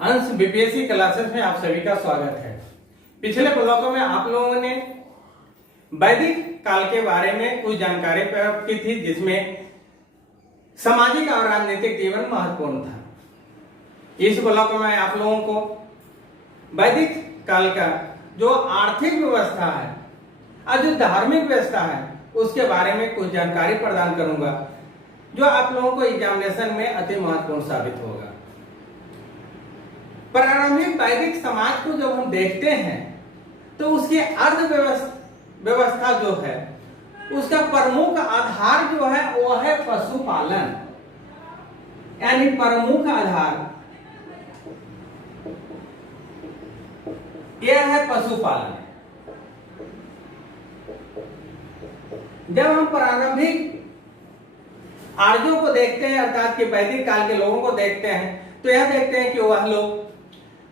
अंश BPSC classes में आप सभी का स्वागत है। पिछले ब्लॉकों में आप लोगों ने वैदिक काल के बारे में कुछ जानकारी प्राप्त की थी, जिसमें सामाजिक और राजनीतिक जीवन महत्वपूर्ण था। इस ब्लॉक में आप लोगों को वैदिक काल का जो आर्थिक व्यवस्था है और जो धार्मिक व्यवस्था है उसके बारे में कुछ जानकारी प्रदान करूंगा, जो आप लोगों को एग्जामिनेशन में अति महत्वपूर्ण साबित होगा। प्रारंभिक वैदिक समाज को जब हम देखते हैं तो उसकी अर्थव्यवस्था जो है उसका प्रमुख आधार जो है वो है पशुपालन, यानी प्रमुख आधार यह है पशुपालन। जब हम प्रारंभिक आर्यों को देखते हैं, अर्थात कि वैदिक काल के लोगों को देखते हैं, तो यह देखते हैं कि वह लोग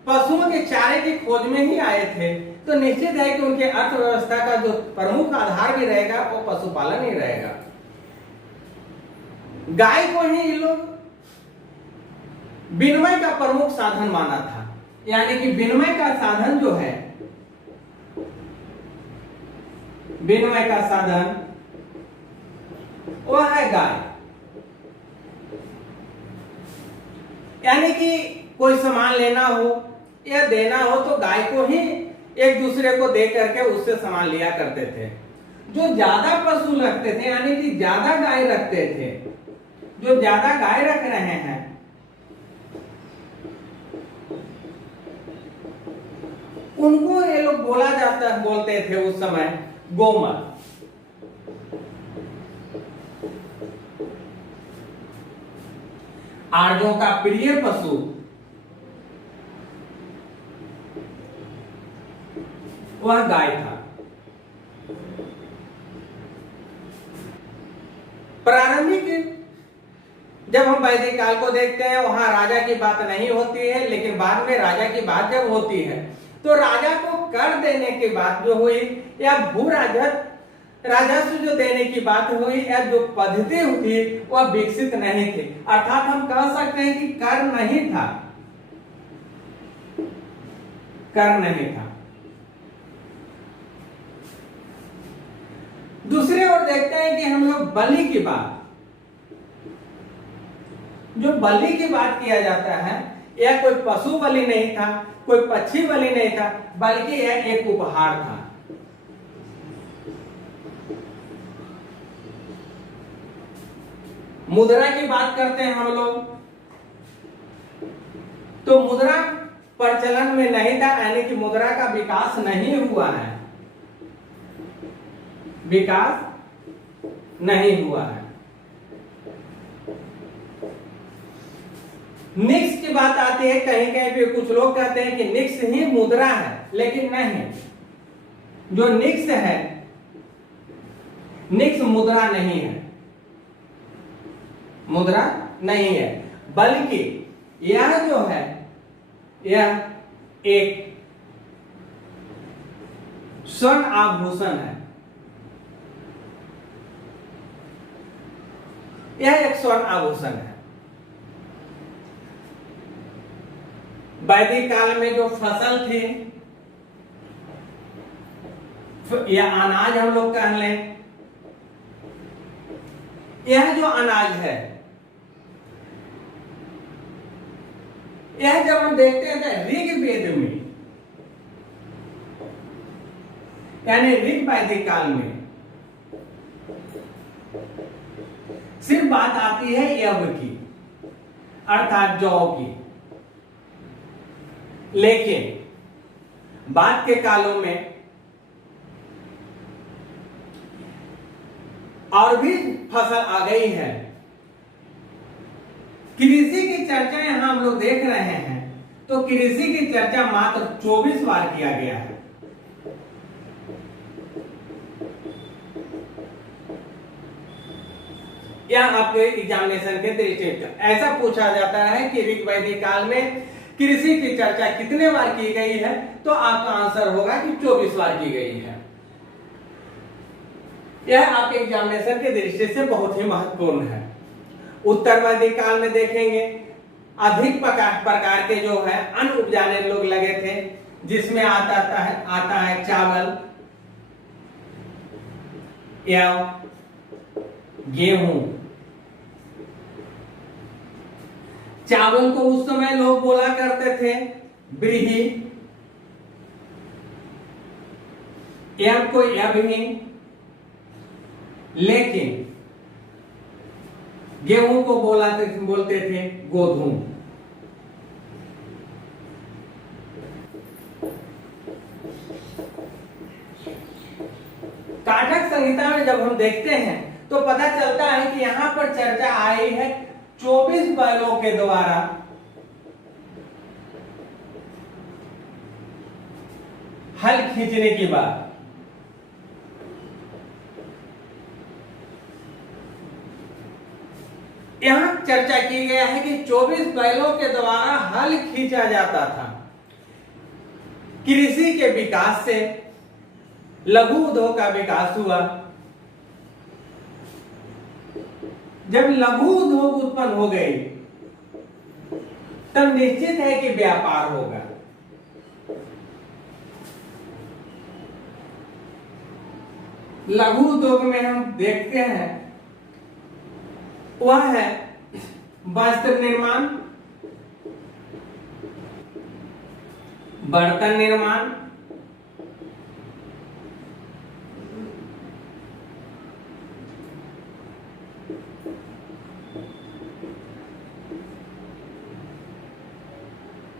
पशुओं के चारे की खोज में ही आए थे, तो निश्चित है कि उनके अर्थव्यवस्था का जो प्रमुख आधार भी रहेगा वो पशुपालन ही रहेगा। गाय को ही ये लोग विनिमय का प्रमुख साधन माना था, यानी कि विनिमय का साधन जो है, विनिमय का साधन वह है गाय। यानी कि कोई सामान लेना हो या देना हो तो गाय को ही एक दूसरे को दे करके उससे सामान लिया करते थे। जो ज्यादा पशु रखते थे, यानी कि ज्यादा गाय रखते थे, जो ज्यादा गाय रख रहे हैं, उनको ये लोग बोलते थे उस समय गोमत। आर्यों का प्रिय पशु वह गाय था। प्रारंभिक जब हम वैदिक काल को देखते हैं वहां राजा की बात नहीं होती है, लेकिन बाद में राजा की बात जब होती है तो राजा को कर देने की बात जो हुई या भू राजस्व जो देने की बात हुई या जो पद्धति हुई वह विकसित नहीं थी। अर्थात हम कह सकते हैं कि कर नहीं था, कर नहीं था। दूसरे ओर देखते हैं कि हम लोग बलि की बात, जो बलि की बात किया जाता है यह कोई पशु बलि नहीं था, कोई पक्षी बलि नहीं था, बल्कि यह एक उपहार था। मुद्रा की बात करते हैं हम लोग, तो मुद्रा प्रचलन में नहीं था, यानी कि मुद्रा का विकास नहीं हुआ है, विकास नहीं हुआ है। निक्स की बात आती है, कहीं कहीं पे कुछ लोग कहते हैं कि निक्स ही मुद्रा है, लेकिन नहीं, जो निक्स है, निक्स मुद्रा नहीं है, मुद्रा नहीं है, बल्कि यह जो है यह एक स्वर्ण आभूषण है। यह एक स्वर्ण आभूषण है। वैदिक काल में जो फसल थी या अनाज हम लोग कह लें, यह जो अनाज है, यह जब हम देखते हैं ऋग्वेद में, यानी ऋग वैदिक काल में सिर्फ बात आती है यव की, अर्थात जौ की, लेकिन बाद के कालों में और भी फसल आ गई है। कृषि की चर्चा यहां हम लोग देख रहे हैं, तो कृषि की चर्चा मात्र 24 बार किया गया है। यह आपके एग्जामिनेशन के दृष्टि से ऐसा पूछा जाता है कि ऋग वैदिक काल में कृषि की चर्चा कितने बार की गई है, तो आपका आंसर होगा कि 24 बार की गई है। यह आपके एग्जामिनेशन के दृष्टि से बहुत ही महत्वपूर्ण है। उत्तर वैदिक काल में देखेंगे अधिक प्रकार के जो है अन्न उपजाने लोग लगे थे, जिसमें आता है चावल या गेहूं। चावल को उस समय लोग बोला करते थे ब्रीही, को यबही, लेकिन गेहूं को बोलते थे गोधूम। काटक संहिता में जब हम देखते हैं तो पता चलता है कि यहां पर चर्चा आई है 24 बैलों के द्वारा हल खींचने की बात। यहां चर्चा की गया है कि 24 बैलों के द्वारा हल खींचा जाता था। कृषि के विकास से लघु उद्योग का विकास हुआ। जब लघु उद्योग उत्पन्न हो गए तब निश्चित है कि व्यापार होगा। लघु उद्योग में हम देखते हैं वह है वस्त्र निर्माण, बर्तन निर्माण,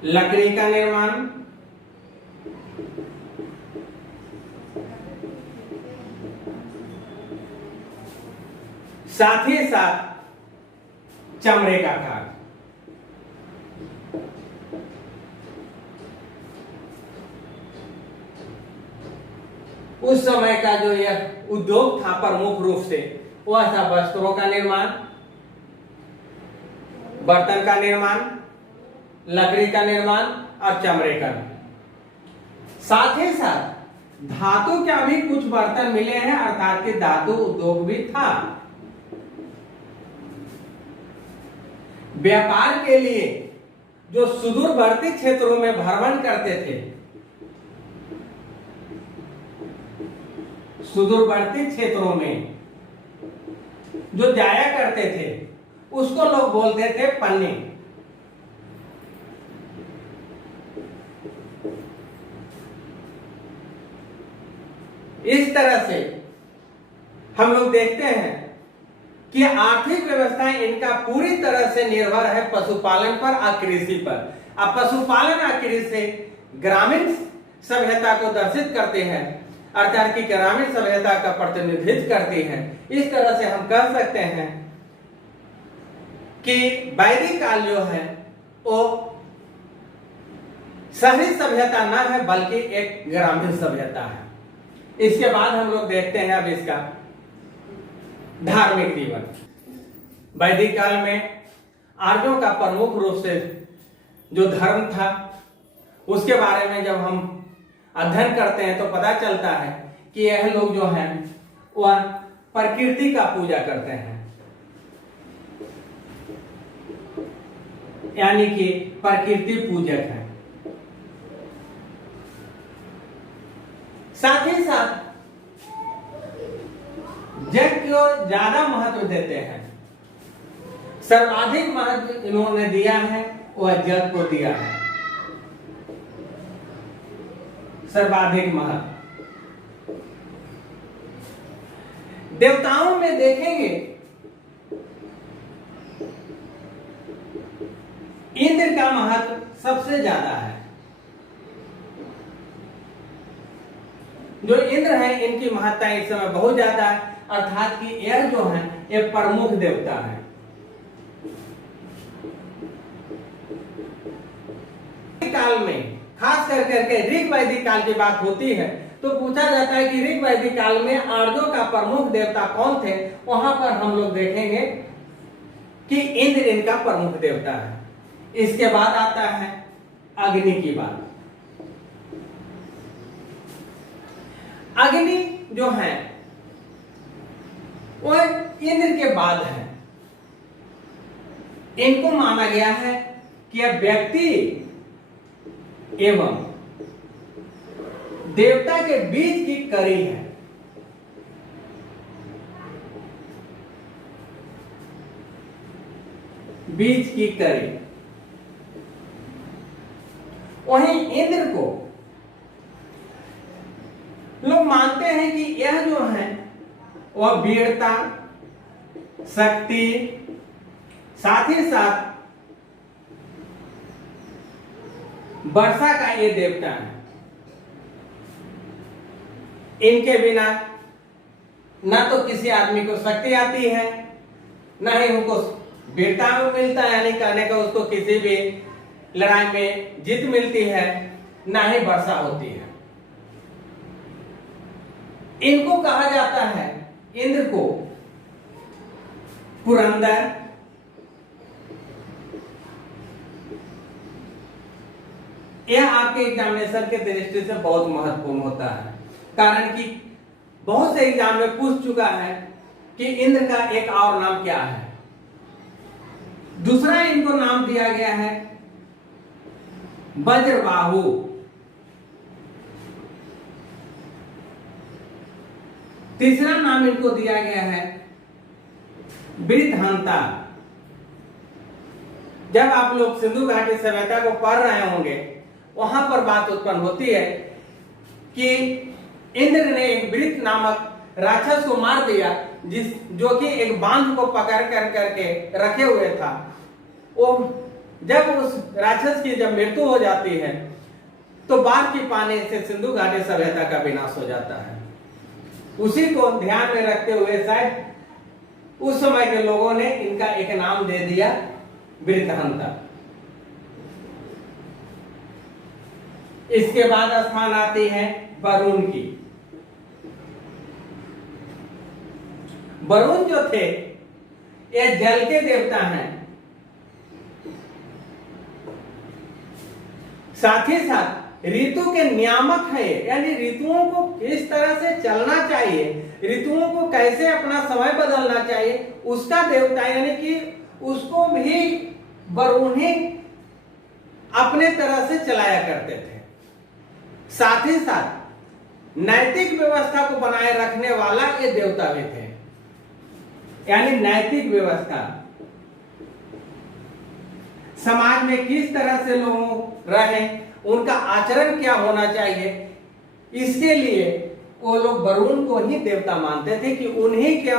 लकड़ी का निर्माण, साथ ही साथ चमड़े का कार्य। उस समय का जो यह उद्योग था प्रमुख रूप से वह था वस्त्रों का निर्माण, बर्तन का निर्माण, लकड़ी का निर्माण और चमड़े का। साथ ही साथ धातु का भी कुछ बर्तन मिले हैं, अर्थात कि धातु उद्योग भी था। व्यापार के लिए जो सुदूरवर्ती क्षेत्रों में भ्रमण करते थे, सुदूरवर्ती क्षेत्रों में जो जाया करते थे उसको लोग बोलते थे पन्नी। इस तरह से हम लोग देखते हैं कि आर्थिक व्यवस्थाएं इनका पूरी तरह से निर्भर है पशुपालन पर और कृषि पर। अब पशुपालन और कृषि ग्रामीण सभ्यता को दर्शित करते हैं, अर्थात कि ग्रामीण सभ्यता का प्रतिनिधित्व करती है। इस तरह से हम कह सकते हैं कि वैदिक काल जो है वो शहरी सभ्यता न है बल्कि एक ग्रामीण सभ्यता है। इसके बाद हम लोग देखते हैं अब इसका धार्मिक जीवन। वैदिक काल में आर्यों का प्रमुख रूप से जो धर्म था उसके बारे में जब हम अध्ययन करते हैं तो पता चलता है कि यह लोग जो हैं वह प्रकृति का पूजा करते हैं, यानी कि प्रकृति पूजक है। साथ ही साथ जग को ज्यादा महत्व देते हैं। सर्वाधिक महत्व इन्होंने दिया है वह जग को दिया है, सर्वाधिक महत्व। देवताओं में देखेंगे इंद्र का महत्व सबसे ज्यादा है। जो इंद्र है इनकी महत्ता इस समय बहुत ज्यादा है, अर्थात कि यह जो है ये प्रमुख देवता है। काल में खास करके ऋग वैदिक काल की बात होती है तो पूछा जाता है कि ऋग वैदिक काल में आर्यों का प्रमुख देवता कौन थे। वहां पर हम लोग देखेंगे कि इंद्र इनका प्रमुख देवता है। इसके बाद आता है अग्नि की बात। अग्नि जो है वो इंद्र के बाद है। इनको माना गया है कि यह व्यक्ति एवं देवता के बीच की कड़ी है। बीच की कड़ी। वहीं इंद्र को लोग मानते हैं कि यह जो है वह वीरता, शक्ति, साथ ही साथ वर्षा का ये देवता है। इनके बिना ना तो किसी आदमी को शक्ति आती है, ना ही उनको वीरता में मिलता है, यानी कहने का उसको किसी भी लड़ाई में जीत मिलती है, ना ही वर्षा होती है। इनको कहा जाता है, इंद्र को, पुरंदर, यह आपके एग्जामिनेशन के दृष्टि से बहुत महत्वपूर्ण होता है, कारण कि बहुत से एग्जाम में पूछ चुका है कि इंद्र का एक और नाम क्या है। दूसरा इनको नाम दिया गया है वज्रबाहु। तीसरा नाम इनको दिया गया है वृद्धहंता। जब आप लोग सिंधु घाटी सभ्यता को पढ़ रहे होंगे, वहां पर बात उत्पन्न होती है कि इंद्र ने एक वृत्त नामक राक्षस को मार दिया, जो कि एक बांध को पकड़ करके रखे हुए था। वो जब उस राक्षस की जब मृत्यु हो जाती है तो बाढ़ के पानी से सिंधु घाटी सभ्यता का विनाश हो जाता है। उसी को ध्यान में रखते हुए शायद उस समय के लोगों ने इनका एक नाम दे दिया वृद्धहंता। इसके बाद स्थान आती है वरुण की। वरुण जो थे ये जल के देवता हैं, साथ ही साथ ऋतु के नियामक है, यानी ऋतुओं को किस तरह से चलना चाहिए, ऋतुओं को कैसे अपना समय बदलना चाहिए, उसका देवता, यानी कि उसको भी वरुण ही अपने तरह से चलाया करते थे। साथ ही साथ नैतिक व्यवस्था को बनाए रखने वाला ये देवता भी थे, यानी नैतिक व्यवस्था, समाज में किस तरह से लोग रहें, उनका आचरण क्या होना चाहिए, इसके लिए वो लोग वरुण को ही देवता मानते थे कि उन्हीं के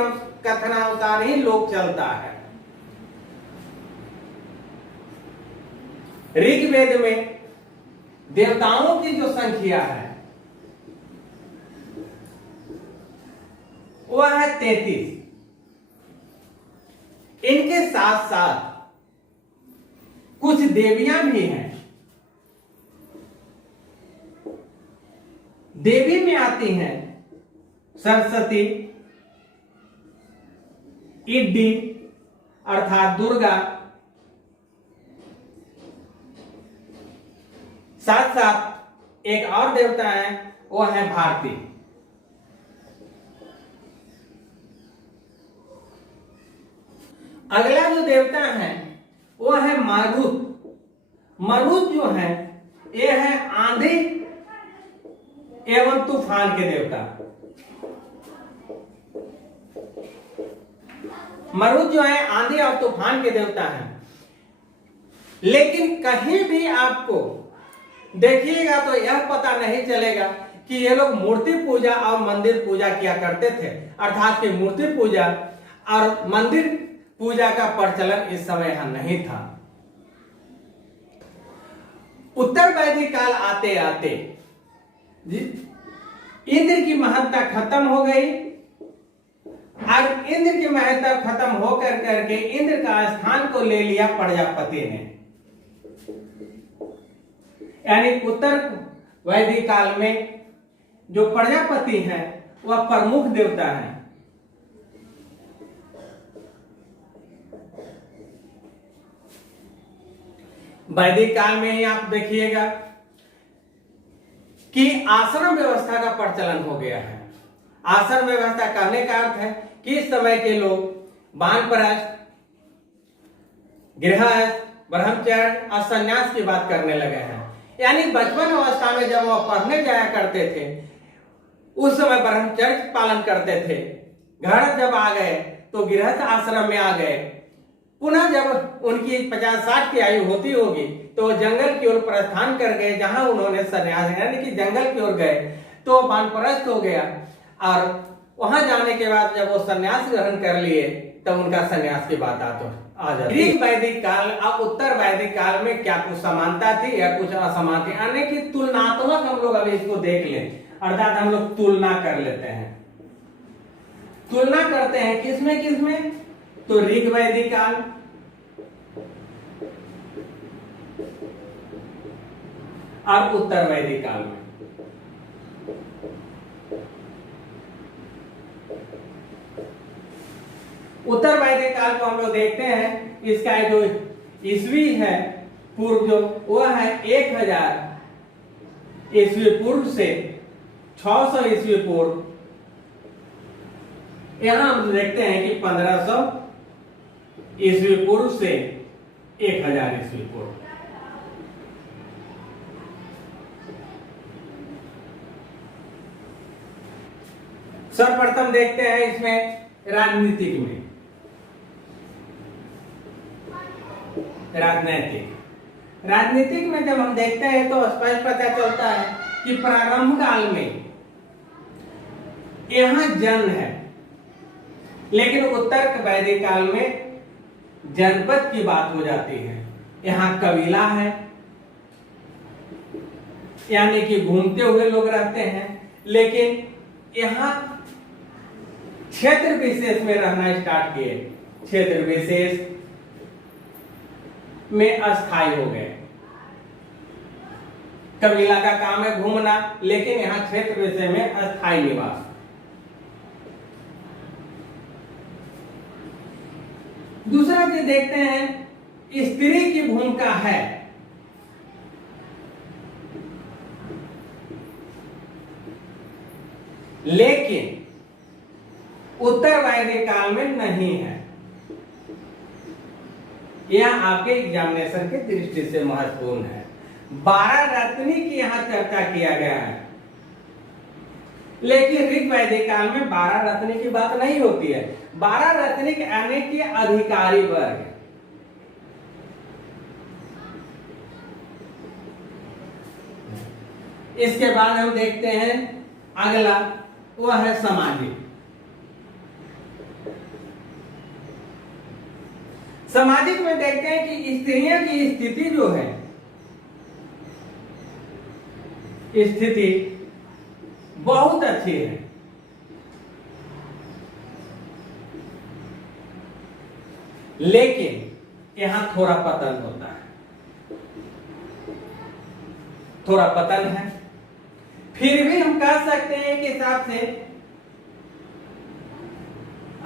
कथनानुसार ही लोग चलता है। ऋग्वेद में देवताओं की जो संख्या है वह है 33। इनके साथ साथ कुछ देवियां भी हैं। देवी में आती हैं सरस्वती, इड्डी अर्थात दुर्गा, साथ साथ एक और देवता है वो है भारती। अगला जो देवता है वो है मारुत। मारुत जो है ये है आंधी एवं तूफान के देवता। मारुत जो है आंधी और तूफान के देवता हैं। लेकिन कहीं भी आपको देखिएगा तो यह पता नहीं चलेगा कि ये लोग मूर्ति पूजा और मंदिर पूजा किया करते थे, अर्थात कि मूर्ति पूजा और मंदिर पूजा का प्रचलन इस समय यहां नहीं था। उत्तर वैदिक काल आते आते इंद्र की महत्ता खत्म हो गई और इंद्र की महत्ता खत्म होकर करके इंद्र का स्थान को ले लिया प्रजापति ने। यानी उत्तर वैदिक काल में जो प्रजापति हैं वह प्रमुख देवता है। वैदिक काल में ही आप देखिएगा कि आश्रम व्यवस्था का प्रचलन हो गया है। आश्रम व्यवस्था कहने का अर्थ है कि इस समय के लोग वानप्रस्थ, गृहस्थ, ब्रह्मचर्य और संन्यास की बात करने लगे हैं। यानी बचपन अवस्था में जब वह पढ़ने जाया करते थे उस समय ब्रह्मचर्य पालन करते थे। घर जब आ गए तो गृहस्थ आश्रम में आ गए। पुनः जब उनकी 50-60 की आयु होती होगी तो वो जंगल की ओर प्रस्थान कर गए, जहां उन्होंने संन्यास यानी कि जंगल की ओर गए तो वानप्रस्थ हो गया। और वहां जाने के बाद जब वो संन्यास ग्रहण कर लिए तब उनका संन्यास की बात आ जाती। ग्रीक वैदिक काल और उत्तर वैदिक काल में क्या कुछ समानता थी या कुछ असमान थी, यानी कि तुलनात्मक हम लोग अभी इसको देख लें, अर्थात हम लोग तुलना कर लेते हैं। तुलना करते हैं किसमें किसमें? तो ऋग वैदिक काल और उत्तर वैदिक काल में। उत्तर वैदिक काल को हम लोग देखते हैं, इसका जो ईस्वी है पूर्व जो वो है 1000 ईस्वी पूर्व से 600 ईस्वी पूर्व। यहां हम देखते हैं कि 1500 ईस्वी पूर्व से 1000 ईस्वी पूर्व। सर्वप्रथम देखते हैं इसमें राजनीतिक में, राजनीतिक में जब हम देखते हैं तो स्पष्ट पता चलता है कि प्रारंभ काल में यहां जन है, लेकिन उत्तर वैदिक काल में जनपद की बात हो जाती है। यहां कबीला है, यानी कि घूमते हुए लोग रहते हैं, लेकिन यहां क्षेत्र विशेष में रहना स्टार्ट किए, क्षेत्र विशेष में अस्थायी हो गए। कबीला का काम है घूमना, लेकिन यहां क्षेत्र विशेष में अस्थायी निवास। दूसरा चीज देखते हैं, स्त्री की भूमिका है। लेकिन उत्तर वैदिक काल में नहीं है। यह आपके एग्जामिनेशन के दृष्टि से महत्वपूर्ण है। 12 रत्नी की यहां चर्चा किया गया है, लेकिन ऋग वैदिक काल में 12 रत्नी की बात नहीं होती है। 12 रत्नी यानी कि अधिकारी वर्ग। इसके बाद हम देखते हैं अगला, वह है सामाजिक। सामाजिक में देखते हैं कि स्त्रियों की स्थिति जो है, स्थिति बहुत अच्छी है, लेकिन यहां थोड़ा पतन होता है, थोड़ा पतन है। फिर भी हम कह सकते हैं कि हिसाब से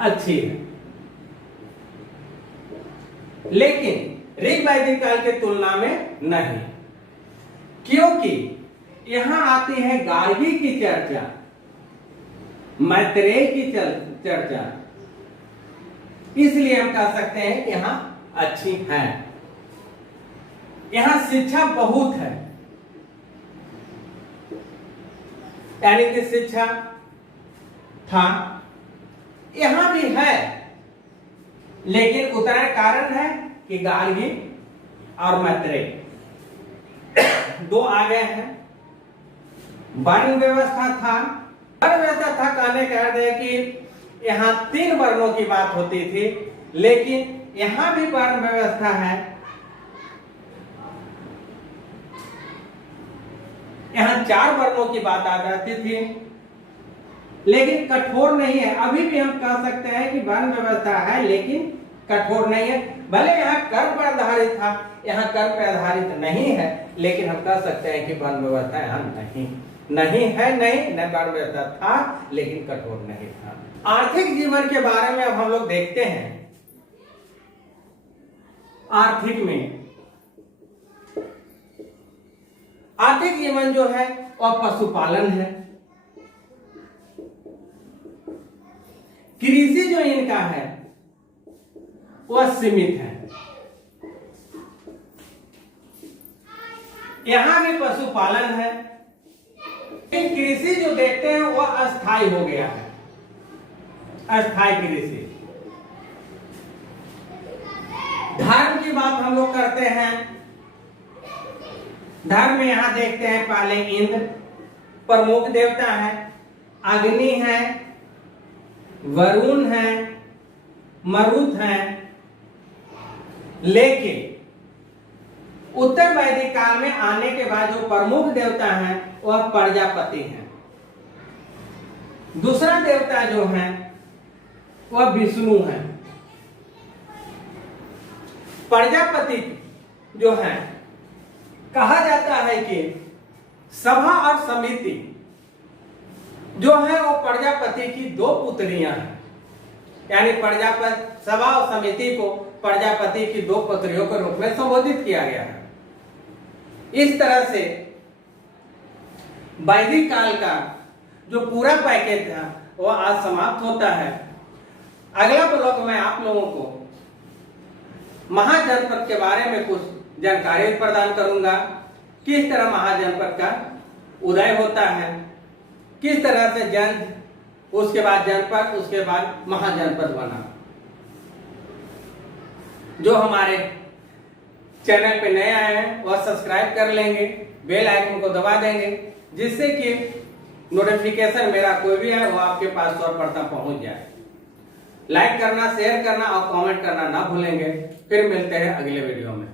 अच्छी है, लेकिन ऋग वैदिक काल के तुलना में नहीं, क्योंकि यहां आती है गार्गी की चर्चा, मैत्रेय की चर्चा, इसलिए हम कह सकते हैं कि यहां अच्छी है। यहां शिक्षा बहुत है, यानी कि शिक्षा था, यहां भी है, लेकिन उतना कारण है कि गार्गी और मैत्रेय दो आ गए हैं। वर्ण व्यवस्था था, वर्ण व्यवस्था था कहने का अर्थ है कि यहां 3 वर्णों की बात होती थी, लेकिन यहां भी वर्ण व्यवस्था है। यहां 4 वर्णों की बात आ जाती थी, लेकिन कठोर नहीं है। अभी भी हम कह सकते हैं कि वर्ण व्यवस्था है, लेकिन कठोर नहीं है। भले यहाँ कर पर आधारित था, यहाँ कर पर आधारित नहीं है, लेकिन हम कह सकते हैं कि वर्ण व्यवस्था यहाँ नहीं है, नहीं वर्ण व्यवस्था था, लेकिन कठोर नहीं था। आर्थिक जीवन के बारे में अब हम लोग देखते हैं। आर्थिक जीवन जो है वह पशुपालन है। कृषि जो इनका है वह सीमित है। यहाँ भी पशुपालन है। कृषि जो देखते हैं वह अस्थाई हो गया है, अस्थाई कृषि। धर्म की बात हम लोग करते हैं। धर्म में यहां देखते हैं पहले इंद्र प्रमुख देवता है, अग्नि है, वरुण है, मरुत है। लेकिन उत्तर वैदिक काल में आने के बाद जो प्रमुख देवता है वह प्रजापति है। दूसरा देवता जो है वह विष्णु है। प्रजापति जो है कहा जाता है कि सभा और समिति जो है वो प्रजापति की दो पुत्रियां हैं। यानी प्रजापति सभा और समिति को प्रजापति की दो पुत्रियों के रूप में संबोधित किया गया है। इस तरह से वैदिक काल का जो पूरा पैकेज था वो आज समाप्त होता है। अगला ब्लॉग में आप लोगों को महाजनपद के बारे में कुछ जानकारी प्रदान करूंगा। किस तरह महाजनपद का उदय होता है, किस तरह से उसके बाद जनपद, उसके बाद महाजनपद बना। जो हमारे चैनल पे नए आए हैं वह सब्सक्राइब कर लेंगे, बेल आइकन को दबा देंगे, जिससे कि नोटिफिकेशन मेरा कोई भी है वो आपके पास सर्वप्रथम पहुंच जाए। लाइक करना, शेयर करना और कमेंट करना ना भूलेंगे। फिर मिलते हैं अगले वीडियो में।